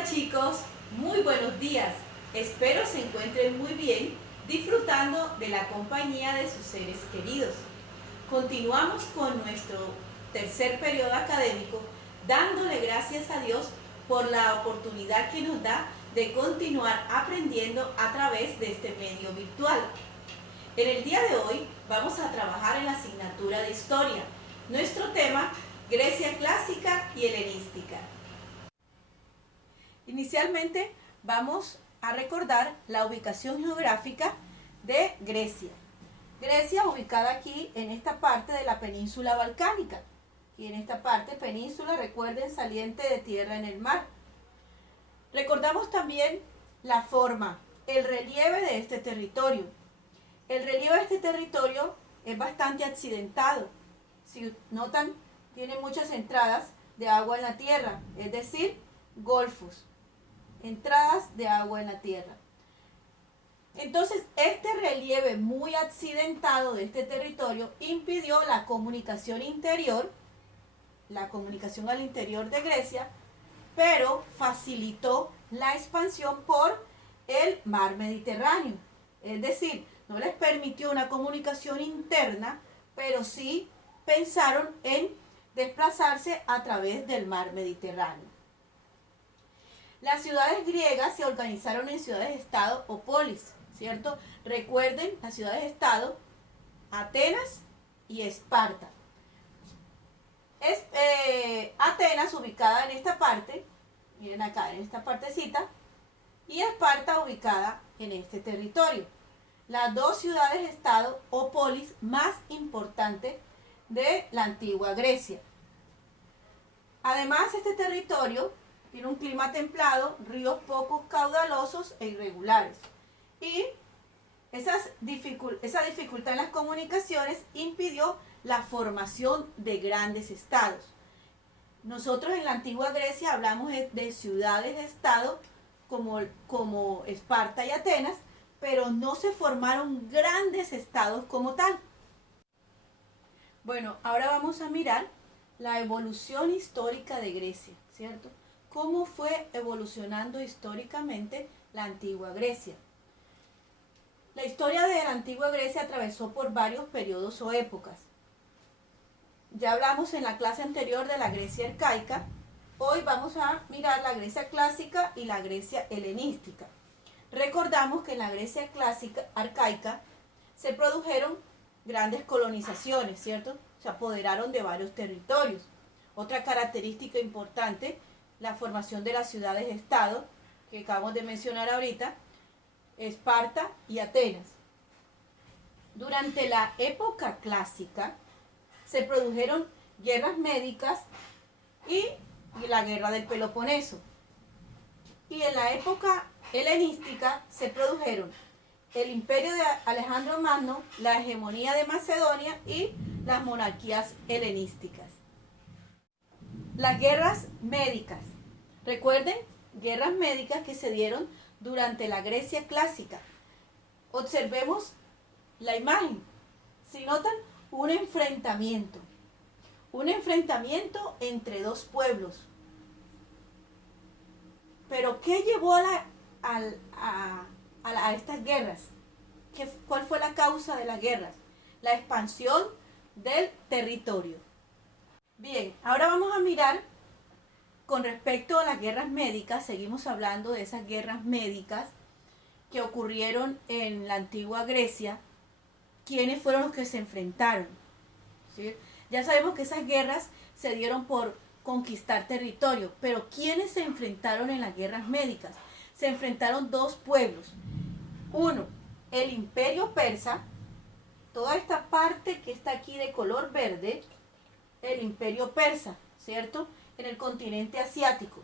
Hola chicos, muy buenos días. Espero se encuentren muy bien, disfrutando de la compañía de sus seres queridos. Continuamos con nuestro tercer periodo académico, dándole gracias a Dios por la oportunidad que nos da de continuar aprendiendo a través de este medio virtual. En el día de hoy vamos a trabajar en la asignatura de Historia. Nuestro tema, Grecia clásica y helenística. Inicialmente vamos a recordar la ubicación geográfica de Grecia. Grecia ubicada aquí en esta parte de la península balcánica. Y en esta parte península, recuerden, saliente de tierra en el mar. Recordamos también la forma, el relieve de este territorio. El relieve de este territorio es bastante accidentado. Si notan, tiene muchas entradas de agua en la tierra, es decir, golfos. Entradas de agua en la tierra. Entonces, este relieve muy accidentado de este territorio impidió la comunicación interior, la comunicación al interior de Grecia, pero facilitó la expansión por el mar Mediterráneo. Es decir, no les permitió una comunicación interna, pero sí pensaron en desplazarse a través del mar Mediterráneo. Las ciudades griegas se organizaron en ciudades-estado o polis, ¿cierto? Recuerden las ciudades-estado, Atenas y Esparta. Atenas ubicada en esta parte, miren acá en esta partecita, y Esparta ubicada en este territorio. Las dos ciudades-estado o polis más importantes de la antigua Grecia. Además, este territorio tiene un clima templado, ríos poco caudalosos e irregulares. Y esa dificultad en las comunicaciones impidió la formación de grandes estados. Nosotros en la antigua Grecia hablamos de ciudades-estado como Esparta y Atenas, pero no se formaron grandes estados como tal. Bueno, ahora vamos a mirar la evolución histórica de Grecia, ¿cierto? ¿Cómo fue evolucionando históricamente la antigua Grecia? La historia de la antigua Grecia atravesó por varios periodos o épocas. Ya hablamos en la clase anterior de la Grecia arcaica. Hoy vamos a mirar la Grecia clásica y la Grecia helenística. Recordamos que en la Grecia clásica arcaica se produjeron grandes colonizaciones, ¿cierto? Se apoderaron de varios territorios. Otra característica importante, la formación de las ciudades-estado, que acabamos de mencionar ahorita, Esparta y Atenas. Durante la época clásica se produjeron guerras médicas y la guerra del Peloponeso. Y en la época helenística se produjeron el imperio de Alejandro Magno, la hegemonía de Macedonia y las monarquías helenísticas. Las guerras médicas. Recuerden, guerras médicas que se dieron durante la Grecia clásica. Observemos la imagen. Si notan, un enfrentamiento entre dos pueblos. Pero ¿qué llevó a estas guerras? ¿Cuál fue la causa de las guerras? La expansión del territorio. Bien, ahora vamos a mirar con respecto a las guerras médicas. Seguimos hablando de esas guerras médicas que ocurrieron en la antigua Grecia. ¿Quiénes fueron los que se enfrentaron? ¿Sí? Ya sabemos que esas guerras se dieron por conquistar territorio, pero ¿quiénes se enfrentaron en las guerras médicas? Se enfrentaron dos pueblos. Uno, el imperio persa, toda esta parte que está aquí de color verde, el imperio persa, ¿cierto? En el continente asiático.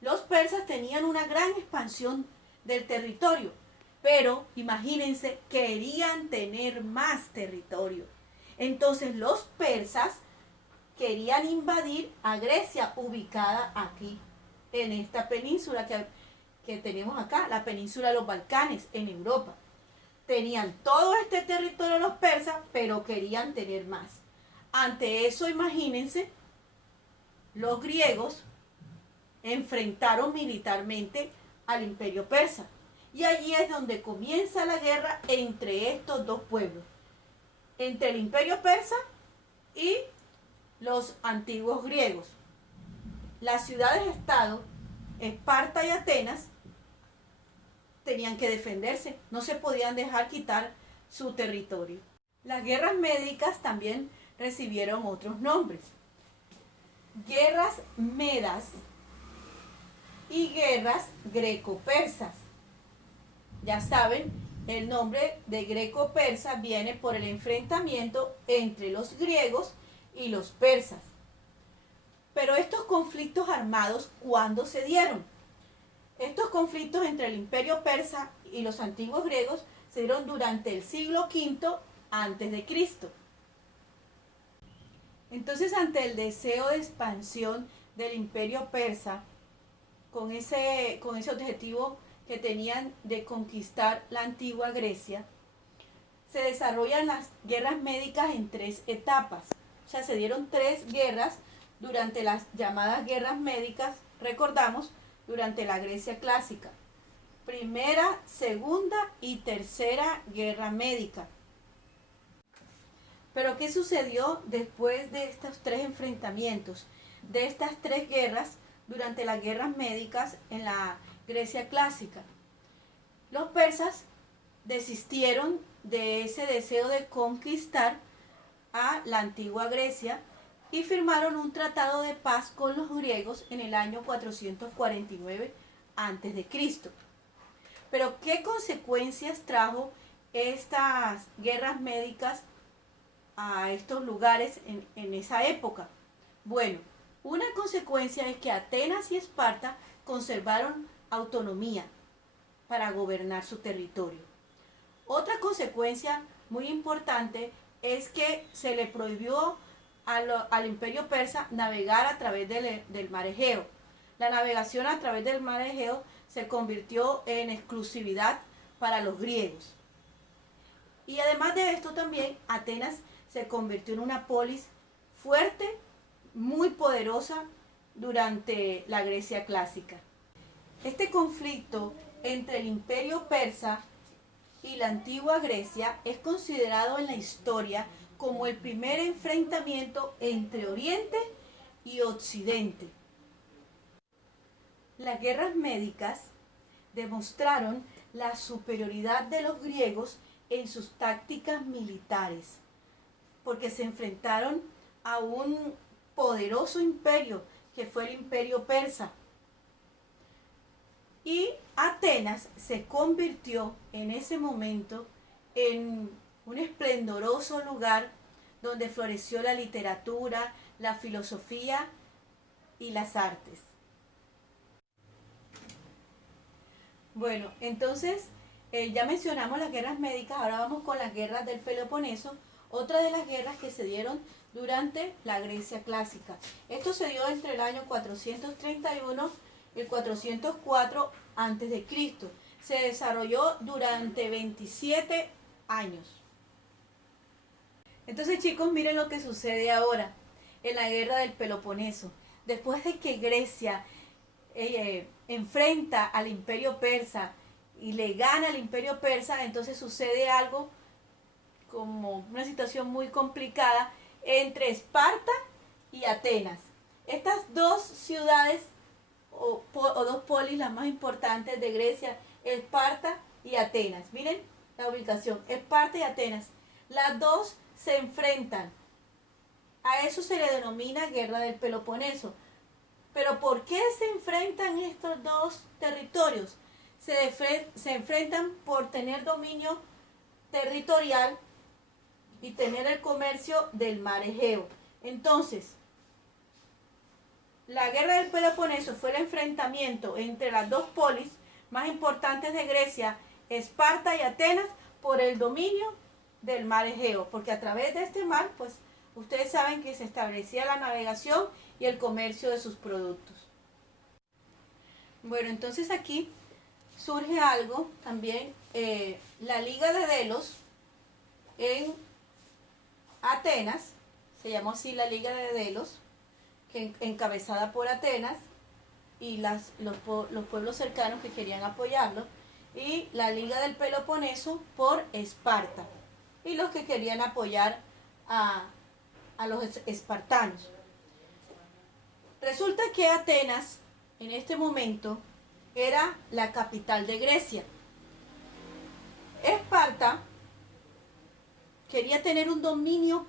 Los persas tenían una gran expansión del territorio, pero imagínense, querían tener más territorio. Entonces los persas querían invadir a Grecia, ubicada aquí, en esta península que tenemos acá, la península de los Balcanes, en Europa. Tenían todo este territorio los persas, pero querían tener más. Ante eso, imagínense, los griegos enfrentaron militarmente al imperio persa. Y allí es donde comienza la guerra entre estos dos pueblos, entre el imperio persa y los antiguos griegos. Las ciudades-estado, Esparta y Atenas, tenían que defenderse, no se podían dejar quitar su territorio. Las guerras médicas también recibieron otros nombres: guerras medas y guerras greco-persas. Ya saben, el nombre de greco-persa viene por el enfrentamiento entre los griegos y los persas. Pero estos conflictos armados, ¿cuándo se dieron? Estos conflictos entre el imperio persa y los antiguos griegos se dieron durante el siglo V antes de Cristo. Entonces, ante el deseo de expansión del imperio persa, con ese objetivo que tenían de conquistar la antigua Grecia, se desarrollan las guerras médicas en 3 etapas. O sea, se dieron 3 guerras durante las llamadas guerras médicas, recordamos, durante la Grecia clásica. Primera, segunda y tercera guerra médica. Pero ¿qué sucedió después de estos 3 enfrentamientos, de estas 3 guerras durante las guerras médicas en la Grecia clásica? Los persas desistieron de ese deseo de conquistar a la antigua Grecia y firmaron un tratado de paz con los griegos en el año 449 a.C. Pero ¿qué consecuencias trajo estas guerras médicas a estos lugares en esa época? Bueno, una consecuencia es que Atenas y Esparta conservaron autonomía para gobernar su territorio. Otra consecuencia muy importante es que se le prohibió al imperio persa navegar a través del mar Egeo. La navegación a través del mar Egeo se convirtió en exclusividad para los griegos. Y además de esto también, Atenas se convirtió en una polis fuerte, muy poderosa durante la Grecia clásica. Este conflicto entre el imperio persa y la antigua Grecia es considerado en la historia como el primer enfrentamiento entre Oriente y Occidente. Las guerras médicas demostraron la superioridad de los griegos en sus tácticas militares, porque se enfrentaron a un poderoso imperio que fue el imperio persa. Y Atenas se convirtió en ese momento en un esplendoroso lugar donde floreció la literatura, la filosofía y las artes. Bueno, entonces ya mencionamos las guerras médicas, ahora vamos con las guerras del Peloponeso, otra de las guerras que se dieron durante la Grecia clásica. Esto se dio entre el año 431 y el 404 a.C. Se desarrolló durante 27 años. Entonces, chicos, miren lo que sucede ahora en la guerra del Peloponeso. Después de que Grecia enfrenta al imperio persa y le gana al imperio persa, entonces sucede algo como una situación muy complicada entre Esparta y Atenas. Estas dos ciudades o dos polis, las más importantes de Grecia, Esparta y Atenas. Miren la ubicación, Esparta y Atenas. Las dos se enfrentan. A eso se le denomina guerra del Peloponeso. Pero ¿por qué se enfrentan estos dos territorios? Se enfrentan por tener dominio territorial y tener el comercio del mar Egeo. Entonces, la guerra del Peloponeso fue el enfrentamiento entre las dos polis más importantes de Grecia, Esparta y Atenas, por el dominio del mar Egeo, porque a través de este mar, pues, ustedes saben que se establecía la navegación y el comercio de sus productos. Bueno, entonces aquí surge algo también, la Liga de Delos en Atenas, se llamó así la Liga de Delos, que encabezada por Atenas, y los pueblos cercanos que querían apoyarlo, y la Liga del Peloponeso por Esparta, y los que querían apoyar a los espartanos. Resulta que Atenas, en este momento, era la capital de Grecia. Esparta quería tener un dominio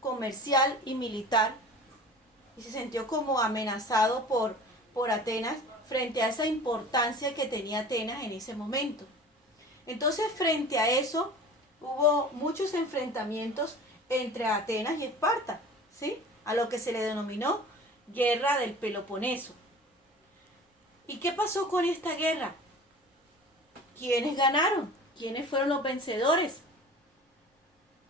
comercial y militar y se sintió como amenazado por Atenas frente a esa importancia que tenía Atenas en ese momento. Entonces, frente a eso, hubo muchos enfrentamientos entre Atenas y Esparta, ¿sí? A lo que se le denominó Guerra del Peloponeso. ¿Y qué pasó con esta guerra? ¿Quiénes ganaron? ¿Quiénes fueron los vencedores?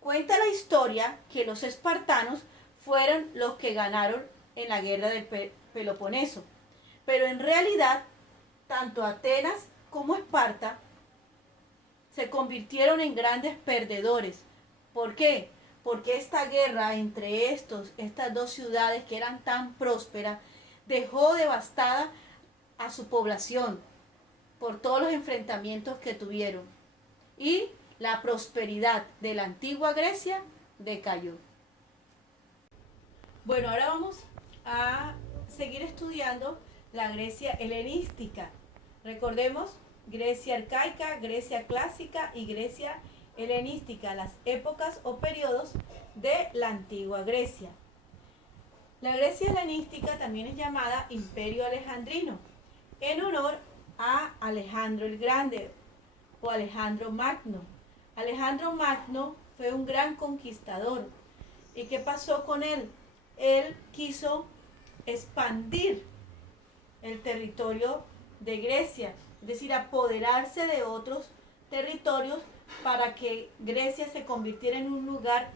Cuenta la historia que los espartanos fueron los que ganaron en la guerra del Peloponeso. Pero en realidad, tanto Atenas como Esparta se convirtieron en grandes perdedores. ¿Por qué? Porque esta guerra entre estas dos ciudades que eran tan prósperas dejó devastada a su población por todos los enfrentamientos que tuvieron. Y la prosperidad de la antigua Grecia decayó. Bueno, ahora vamos a seguir estudiando la Grecia helenística. Recordemos, Grecia arcaica, Grecia clásica y Grecia helenística, las épocas o periodos de la antigua Grecia. La Grecia helenística también es llamada Imperio Alejandrino, en honor a Alejandro el Grande o Alejandro Magno. Alejandro Magno fue un gran conquistador. ¿Y qué pasó con él? Él quiso expandir el territorio de Grecia, es decir, apoderarse de otros territorios para que Grecia se convirtiera en un lugar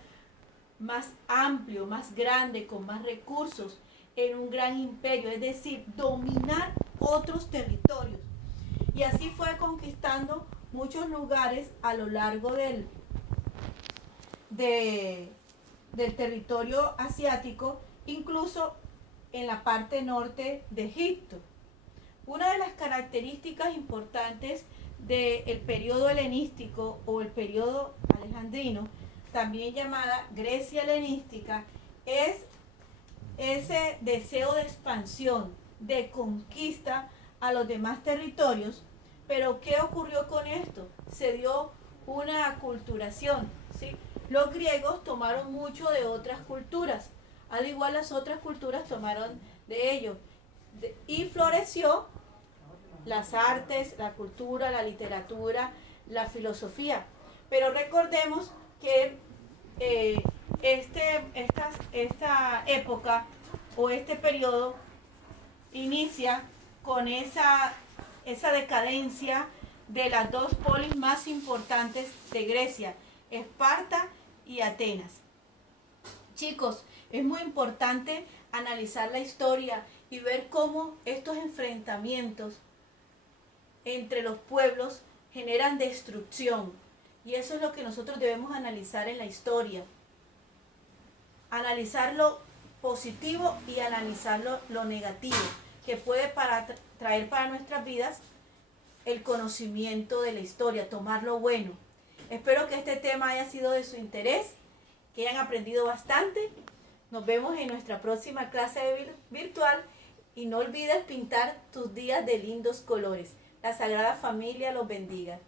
más amplio, más grande, con más recursos, en un gran imperio, es decir, dominar otros territorios. Y así fue conquistando muchos lugares a lo largo del territorio asiático, incluso en la parte norte de Egipto. Una de las características importantes del periodo helenístico o el periodo alejandrino, también llamada Grecia helenística, es ese deseo de expansión, de conquista a los demás territorios. Pero ¿qué ocurrió con esto? Se dio una aculturación, ¿sí? Los griegos tomaron mucho de otras culturas, al igual las otras culturas tomaron de ellos, y floreció las artes, la cultura, la literatura, la filosofía. Pero recordemos que esta época o este periodo inicia con esa decadencia de las dos polis más importantes de Grecia, Esparta y Atenas. Chicos, es muy importante analizar la historia y ver cómo estos enfrentamientos entre los pueblos generan destrucción. Y eso es lo que nosotros debemos analizar en la historia. Analizar lo positivo y analizar lo negativo, que puede traer para nuestras vidas el conocimiento de la historia, tomar lo bueno. Espero que este tema haya sido de su interés, que hayan aprendido bastante. Nos vemos en nuestra próxima clase virtual y no olvides pintar tus días de lindos colores. La Sagrada Familia los bendiga.